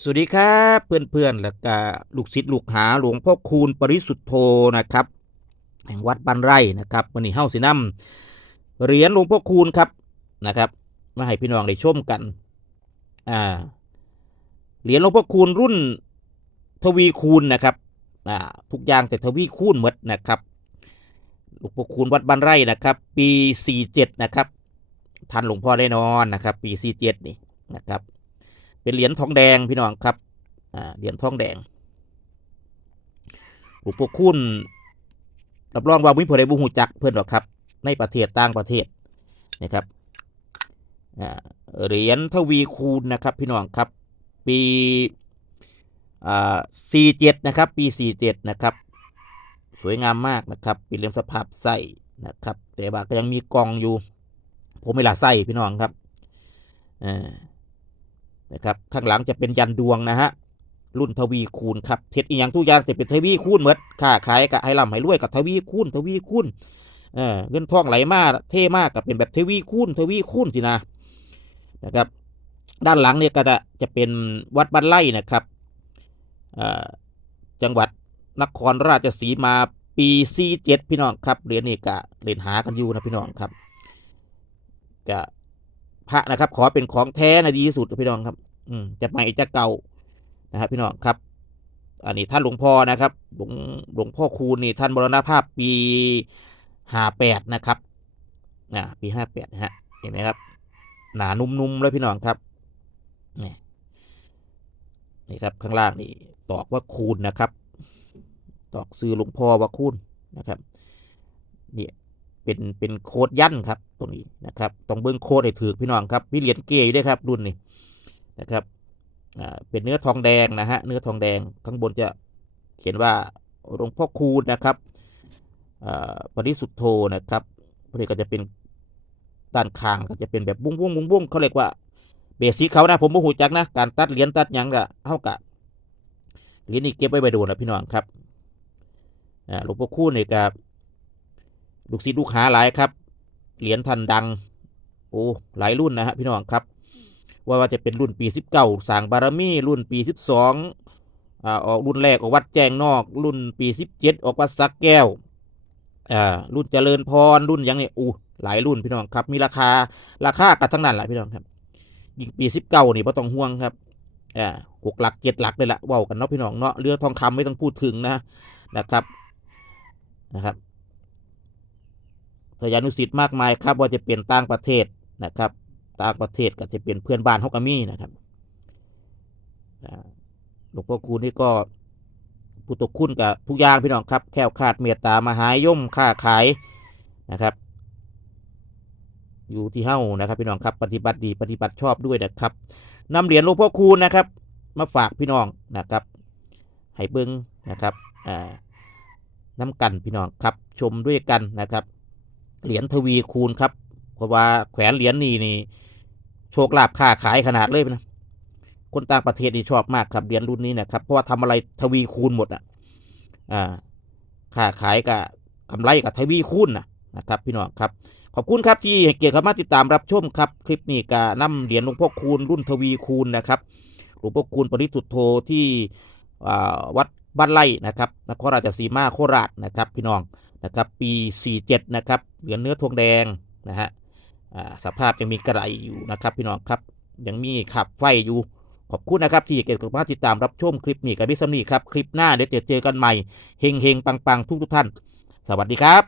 สวัสดีครับเพื่อนๆและก็ลูกศิษย์ลูกหาหลวงพ่อคูณปริสุทธโธนะครับ แห่งวัดบ้านไร่นะครับวันนี้เฮ้าสินำเหรียญหลวงพ่อคูณครับนะครับมาให้พี่น้องได้ชมกันอ่าเหรียญหลวงพ่อคูณรุ่นทวีคูณนะครับอ่าทุกอย่างแต่ทวีคูณหมดนะครับหลวงพ่อคูณวัดบ้านไร่นะครับ ปี 47 นะครับทันหลวงพ่อได้นอนนะครับ ปี 47 นี่นะครับ เป็นเหรียญทองแดงพี่น้องครับอ่าเหรียญทองแดงหลวงพ่คุณรับรองว่าวิพอได้บุหูจักเพื่อนหรอกครับ ในประเทศต่างประเทศนะครับเหรียญทวีคูณนะครับพี่น้องครับปีสี่เจ็ดนะครับปีสี่เจ็ดนะครับสวยงามมากนะครับเป็นเหรียญสภาพใสนะครับแต่ว่าก็ยังมีกองอยู่ ผมไม่ละใส่พี่น้องครับอ่า นะครับข้างหลังจะเป็นยันดวงนะฮะรุ่นทวีคูณครับเท็ดอีกอย่างทุกอย่างจะเป็นทวีคูณเหมือนค่าขายกับให้ร่ำให้รวยกับทวีคูณทวีคูณเออเงินทองไหลมาเท่มากกับเป็นแบบทวีคูณทวีคูณสินะนะครับ ด้านหลังเนี่ยก็จะจะเป็นวัดบ้านไร่นะครับเอ่อจังหวัดนครราชสีมาปีซีเจ็ดพี่น้องครับเหรียญนี่กะเหรียญหากันอยู่นะพี่น้องครับกะพระนะครับ ขอเป็นของแท้นะดีที่สุดพี่น้องครับ อืมจะใหม่จะเก่านะครับ พี่น้องครับ อันนี้ท่านหลวงพ่อนะครับหลวงหลวงพ่อคูณนี่ท่านมรณภาพปีห้าแปดนะครับอ่าปีห้าแปดนะฮะเห็นไหมครับ หนานุ่มๆเลยพี่น้องครับนี่นี่ครับข้างล่างนี่ตอกว่าคูณนะครับ ตอกซื้อหลวงพ่อว่าคูณนะครับนี่เป็นเป็นโค้ดยันครับ ตรงนี้นะครับ ต้องเบิ้งโค้ดให้ถือพี่น้องครับมีเหรียญเกยอยู่ด้วยครับ รุ่นนี้ นะครับเป็นเนื้อทองแดงนะฮะเนื้อทองแดงข้างบนจะเขียนว่าหลวงพ่อคูณนะครับปริสุทธโธนะครับพวกนี้ก็จะเป็นด้านข้างก็จะเป็นแบบบุ้งบุ้งบุ้งบุ้งเขาเรียกว่าเบสิกเขานะผมบ่หูจักนะการตัดเหรียญตัดยังก็เท่ากับเหรียญนี้เก็บไว้ไปดนนะพี่น้องครับหลวงพ่อคูณนี่กับลูกศิษย์ลูกหาหลายครับเหรียญทันดังโอ้หลายรุ่นนะฮะพี่น้องครับ ว่าว่าจะเป็นรุ่นปี 19สร้างบารมี รุ่นปี 12อ่าออกรุ่นแรกออกวัดแจงนอก รุ่นปี 17 ออกวัดสักแก้วอ่ารุ่นเจริญพรรุ่นยังเนี่ยอู้หลายรุ่นพี่น้องครับ มีราคาราคากันทั้งนั้นแหละพี่น้องครับยิ่งปี 19นี่ไ่ต้องห่วงครับอ่าหกหลักเจ็ดหลักเลยละว้ากันเนาะพี่น้องเนาะเรือทองคำไม่ต้องพูดถึงนะนะครับนะครับทยานุสิทธิ์มากมายครับว่าจะเป็นต่างประเทศนะครับ ต่างประเทศก็จะเป็นเพื่อนบ้านฮอกกามีนะครับหลวงพ่อคูณนี่ก็ผู้ตกคุณกับทุกอย่างพี่น้องครับแค่วคาดเมตตามหายย่อมค้าขายนะครับ อยู่ที่เฮ้านะครับ พี่น้องครับปฏิบัติดีปฏิบัติชอบด้วยนะครับนำเหรียญหลวงพ่อคูณนะครับ มาฝากพี่น้องนะครับให้เบิ้งนะครับน้ำกันพี่น้องครับชมด้วยกันนะครับ เหรียญทวีคูณครับเพราะว่าแขวนเหรียญนี่นี่ โชคลาภค้าขายขนาดเลยนะคนต่างประเทศนี่ชอบมากครับเหรียญรุ่นนี้นะครับเพราะว่าทำอะไรทวีคูณหมดอะอ่าค้าขายกับกำไรกับทวีคูณนะนะครับ พี่น้องครับ ขอบคุณครับที่ให้เกียรติเขามาติดตามรับชมครับ คลิปนี้ก็นำเหรียญหลวงพ่อคูณรุ่นทวีคูณนะครับหลวงพ่อคูณปริสุทธโธที่วัดบ้านไร่นะครับนครราชสีมาโคราชนะครับ พี่น้องนะครับ ปี 47 นะครับเหรียญเนื้อทองแดงนะฮะ สภาพยังมีกระไรอยู่นะครับพี่น้องครับ ยังมีขับไฟอยู่ ขอบคุณนะครับที่เกิดกับมาติดตามรับชมคลิปนี้กับพี่สมนีครับ คลิปหน้าเดี๋ยวจะเจอกันใหม่เฮงเฮงปังปังทุกทุกท่าน สวัสดีครับ